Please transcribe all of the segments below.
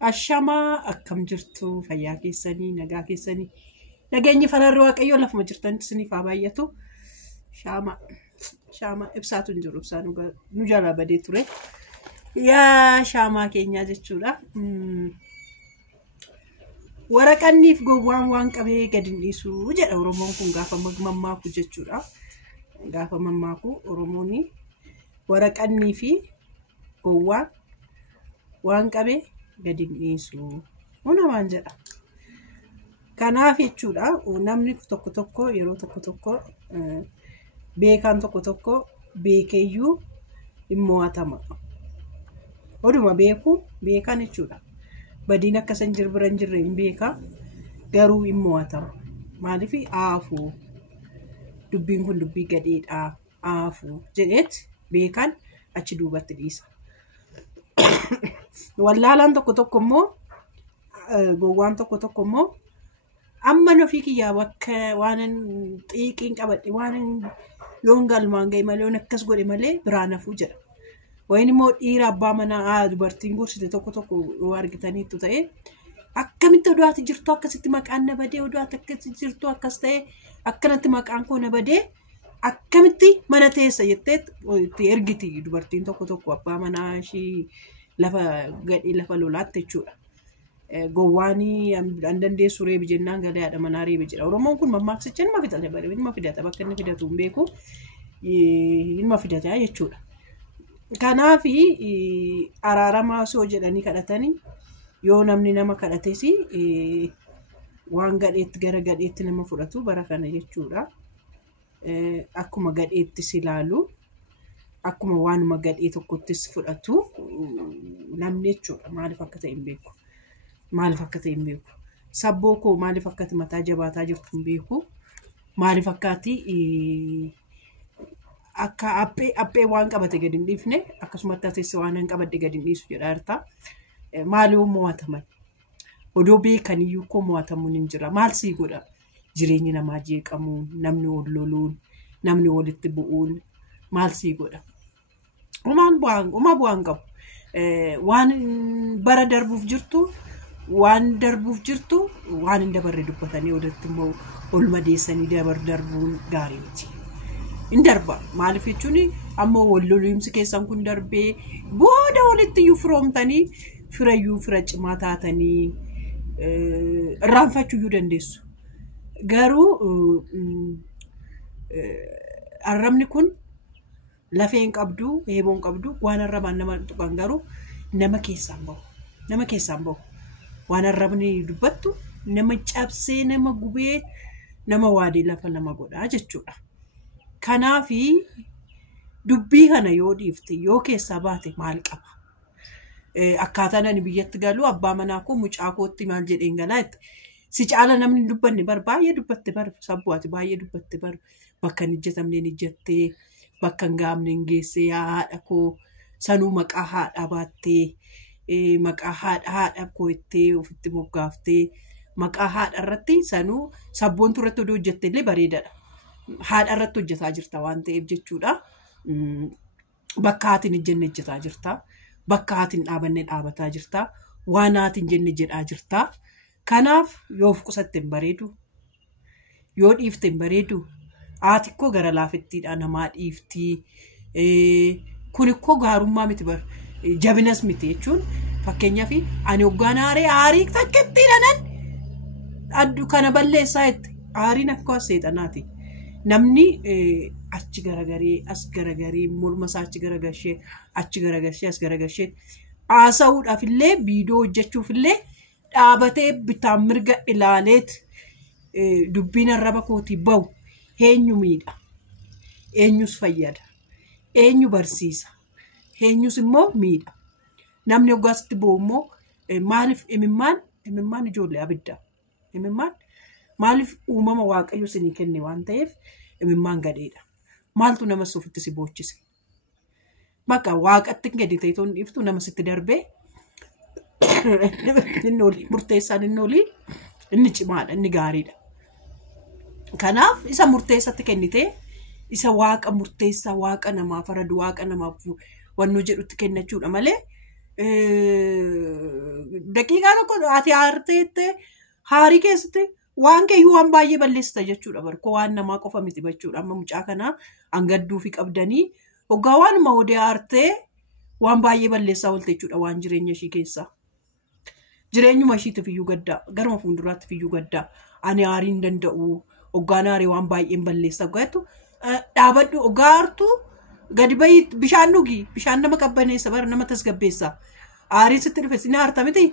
Ashamaa akkam jirtu fayyaa keessanii nagaa keessanii nageenyi fararri waaqayyoo lafuma jirtan isiniif haa baay'atu. Shaama ibsaatu hin jiru ibsaan nu jalaa badee ture. Yaa shaamaa keenyaa jechuudha. Waraqanniif gowwaan waan qabee gadi hin dhiisu jedha Oromoon kun gaafa mammaaku jechuudha. Gaafa mammaaku Oromooni waraqannii fi gowwaan waan qabee gadi hin dhiisu. Huna waan jedha. Kanaaf jechuudha namni tokko yeroo tokko beekaan tokko beekeyyuu immoo atama. Oduma beekaan jechuudha. Badiin akkasan jirbiran jirre hin beeka garuu immoo atama. Maaliif aafuu dubbiin kun dubbii gadheedha aafuu jedheet beekaan achi duubatti dhiisa. Wallaalaan tokko immoo gowwaan tokko immoo amma nofii kiyyaa bakka waan xiiqiin qabadhe waan yoon galmaan ga'e malee yoon akkas godhe malee biraan hafuu jedha. Wayin immoo dhiira abbaa manaa dubartiin gorsite tokko yoo argitaniitu ta'e akkamitti oduutti jirtu akkasitti maqaan na badee oduutti akkasitti jirtu akkas ta'e akkanatti maqaan koo na badee akkamitti mana teessa jettee itti ergiti dubartiin tokko abbaa manaa ishii lafa gadhii lafa lolaatti jechuudha. Gowwaanii an dandeessu reebi jennaan galee haadha manaa reebi jedha. Oromoon kun mammaaksicha ilma fidate bare ilma fidata bakka inni fidatu hin beeku ilma fidata jechuudha. Kanaaf araaramaa soo jedhanii kadhatanii yoo namni nama kadhates waan gadheetti gara gadheetti nama fudhatu bara kana jechuudha. Akkuma gadheettis ilaalu akkuma waanuma gadhee tokkottis fudhatu namni jechuudha. Maaliif akka ta'e hin beeku. Maaliif akka ta'e hin beeku. Sabboo koo maaliif akkati mataa jabaataa jirtu hin beeku. Maaliif akkaati akka aphee waan qabate gadi hin dhiifne akkasumatti ateessa waan hin qabadde gadi hin dhiisu jedha harta. Maaliif mo'ataman? Odoo beekaniyyuu koo mo'atamuun hin jira. Maal sii godha? Jireenyi namaa jeeqamuun, namni wal loluun, namni walitti bu'uun maal sii godha? Uma bu'aan qabu. Waan bara darbuuf jirtu waan darbuuf jirtu waan hin dabarre dubbatanii odatti immoo ol madeessanii darbuun gaarii miti. Hin darba maaliif jechuun ammoo wal loluumsi keessan kun darbee booda walitti iyyuu firoomtanii fira cimaa taatanii irraanfachuuyyuu dandeessu. Garuu arrabni kun lafeen qabdu heeboon qabdu waan arrabaan nama tuqan garuu nama keessaan bahu. Waan arrabni dubbattu nama cabsee nama gubee nama waadee lafa nama godhaa jechuudha. Kanaaf dubbii kana yoo dhiifte yoo keessaa baate maal qaba? Akkaataan ani biyyatti galu abbaa manaa koo mucaa kootti maal jedheen galaa si caala namni dubbanne baay'ee dubbatte sabbuwaati baay'ee dubbatte bakka hin ijjatamneen ijjattee bakka hin gaamne hin geessee haadha koo sanuu maqaa haadhaa baattee maqaa haadha koo ittee ofitti moggaaftee maqaa haadha irratti sanuu sabboontu irratti odoo hojjette illee bareedadha. Haadha irratti hojjetaa jirta waan ta'eef jechuudha. Bakka haatiin hin jenne hojjetaa jirta. Bakka haatiin dhaabanne dhaabataa jirta. Waan haatiin jenne jedhaa jirta. Kanaaf yoo of qusatte hin bareedu. Yoo dhiifte hin bareedu. Haati koo gara laafettiidha namaa dhiiftii. Kun ikkoo gaarummaa miti jabinas miti jechuun fakkeenyaaf ani hoggaan aarii takkeetti dhanan kana balleessaa itti aariin akka seexanaati. Namni achi garagaree as garagaree morma isaa achi garagarshee as garagarshee haasa'uudhaaf illee viidiyoo hojjechuuf illee dhaabatee bitaan mirga ilaaleet dubbiin arraba kootii bahu eenyu miidha? Eenyus fayyada? Eenyu barsiisa? Eenyus immoo miidha? Namni hoggaasitti bo'u immoo maaliif imimmaan ijoollee abidda? Imimmaan maaliif uumama waaqayyo isinii kenne waan ta'eef imimmaan gadheedha. Maaltu nama ofitti si boochise? Bakka waaqatti gadi ta'ee dhiiftu nama sitti darbee inni olii murteessaan inni cimaadha inni gaariidha. Kanaaf isa murteessatti kennitee isa waaqa murteessaa waaqa namaa faradu waaqa namaaf wannu jedhutti kennachuudha malee daqiiqaa tokko ati aarteetti haarii keessatti waan keeyyuu waan baay'ee balleessita jechuudha barkoo waan namaa qofa miti jechuudha amma mucaa kanaa hangadduu fi qabdanii hoggaa waanuma odee aartee waan baay'ee balleessaa oolte jechuudha waan jireenya ishii keessaa. Jireenyuma ishiitiif iyyuu gaddaa garuma fuulduraattiif iyyuu gaddaa ani aarii hin danda'u hoggaan aarii waan baay'een balleessaa gattu dhaabadhu hoggaa aartuu gadi bayii bishaan dhugi bishaan nama qabbaneessa bara nama tasgabbeessa aarii sitti dhufe sin aarta miti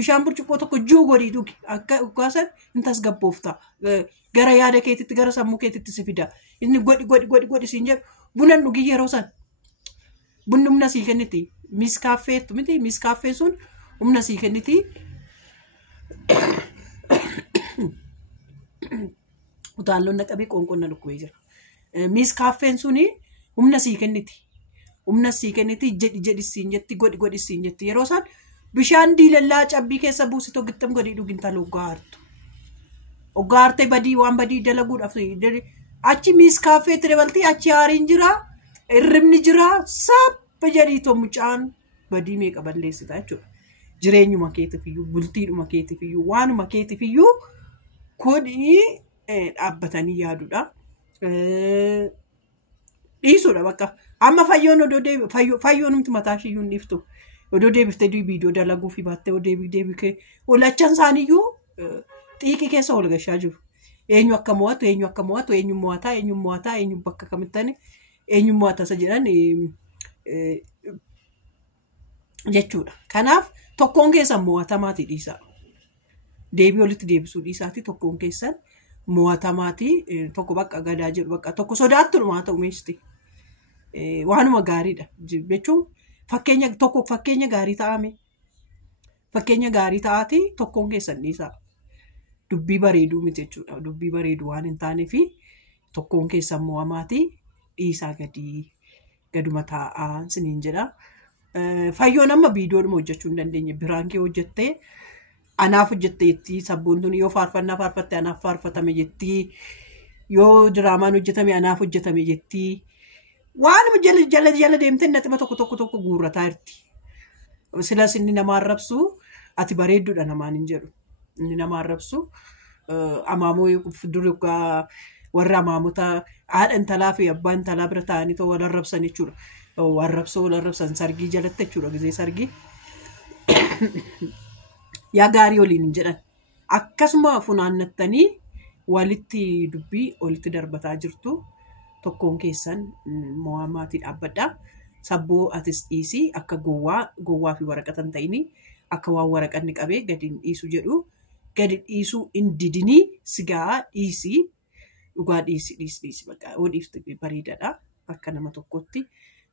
bishaan burcuqqoo tokko juu godhii dhugi akka uggaasan hin tasgabboofta gara yaada keetitti gara sammuu keetitti si fida inni godhi siin jedhu bunan dhugi yeroo san bunni humna sii kenniti miis kaaffeettu miti miis kaaffee sun humna sii kenniti utaalloon naqabee qoonqonna dhukkubee jira miis kaaffeen suni humna sii kenniti humna sii kenniti jedhi siin jetti godhi siin jetti yeroo san bishaan diilallaa cabbii keessa buusitoo gittam godhii dhugin tala hoggaarte badii waan badii dalaguudhaaf achi miis kaaffeetti dabaltii achi aariin jira irribni jira sabba jedhiitoo mucaan badii meeqa balleessita jechuudha. Jireenyuma keetifiyyuu bultiidhuma keetifiyyuu waanuma keetifiyyuu kodhii dhaabbatanii yaaduudha. Dhiisuudha bakka amma fayyoon odoo fayyoon humti mataa ishiiyyuu hin dhiiftu odoo deebiftee viidiyoo dalaguu fi baattee odoo deebikee olachan isaaniiyyuu xiiqii keessa ol gashaa jiru. Eenyu akka mo'atu eenyu mo'ataa eenyu bakka kamittani eenyu mo'ata isa jedhan jechuudha. Kanaaf tokkoon keessan mo'atamaatii dhiisaa. Deebii walitti deebisuu dhiisaati tokkoon keessan mo'atamaatii tokko bakka gadaa jedhu bakka tokko sodaattu dhumaa ta'u meeshti. Waanuma gaariidha jechuun fakkeenya gaarii ta'ame. Fakkeenya gaarii ta'aati tokkoon keessan dhiisaa. Dubbii bareeduu miti jechuudha. Dubbii bareeduu waan hin taaneef tokkoon keessan mo'amaatii dhiisaa gaduma taa'aa siniin jedha. Fayyoon amma viidiyoodhuma hojjechuu hin dandeenye biraan kee hojjettee anaaf hojjettee jettii sabboontuun yoo faarfannaa faarfatte anaaf faarfatame jettii yoo diraamaan hojjetame anaaf hojjetame jettii waanuma jala deemtee naxima tokko guurrataa jirti. Silas inni nama arrabsu ati bareedduudha namaan hin jedhu inni nama arrabsu amaamoo dur yookaan warra amaamota haadha intalaa fi abbaa intalaa bira ta'anii wal arrabsan jechuudha. Warrabsan sargii jalatti jechuudha gizee sargii yaa gaarii waliin hin jedhan akkasuma funaannattanii walitti dubbii walitti darbataa jirtu tokkoon keessan mo'amaatii dhaabbadhaa sabboo atis dhiisii akka gowwaa fi waraqatan ta'ini akka waan waraqanni qabee gadi hin dhiisu jedhu gadi dhiisuu hin didinii sigaa dhiisii dhugaa dhiisi bakka dhiifti bareedaadha akka nama tokkotti.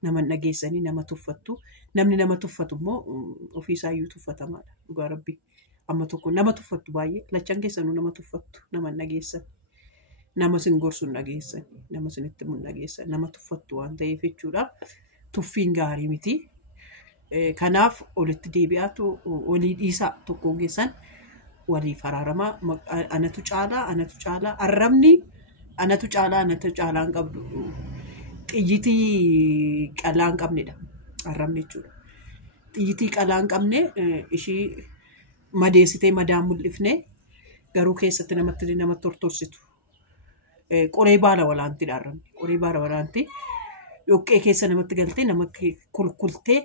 Nama dhageessanii nama tuffattu namni nama tuffatu immoo ofiisaayyuu tuffatamaadha dhugaa rabbii amma tokko nama tuffattu baay'ee lachan keessanuu nama tuffattu nama dhageessan nama sin gorsu dhageessan nama sinitti mun dhageessan nama tuffattu waan ta'eef jechuudha tuffiin gaarii miti kanaaf olitti deebi'aatu olii dhiisaa tokkoon keessan walii faraaramaa anatu caalaa arrabni anatu caalaa hin qabdu. Xiyyitii qalaa hin qabnedha arrabni jechuudha. Xiyyitii qalaa hin qabne ishii madeessitee madaan mul'ifne garuu keessatti namatti tortorsitu. Qoree baala walaantiidha arrabni. Qoree baala walaantii dhoqqee keessa namatti galtee nama kulkultee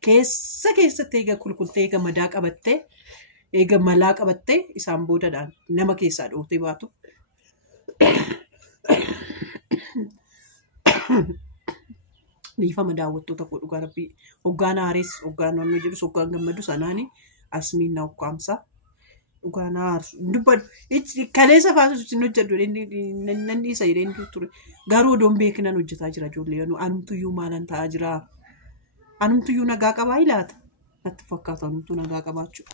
keessatti eega kulkultee eega madaa qabattee eega malaa qabattee isaan boodadhaan nama keessaa dhootee baatu. Dhiifama daawwattoota koo dhugaa rabbii hoggaan aarees hoggaan wanno jedhus hoggaan gammadu sanaani asmiin na hokkaamsa dhugaan aarsu dubbadhu kaleessa faasuus hin hojjedhu nan dhiisa jedheen ture garuu odoon beeknan hojjetaa jira ijoollee anumtuyyuu maalan ta'aa jira anumtuyyuu nagaa qabaa ilaata natti fakkaatu anumtuu nagaa qabaachuu.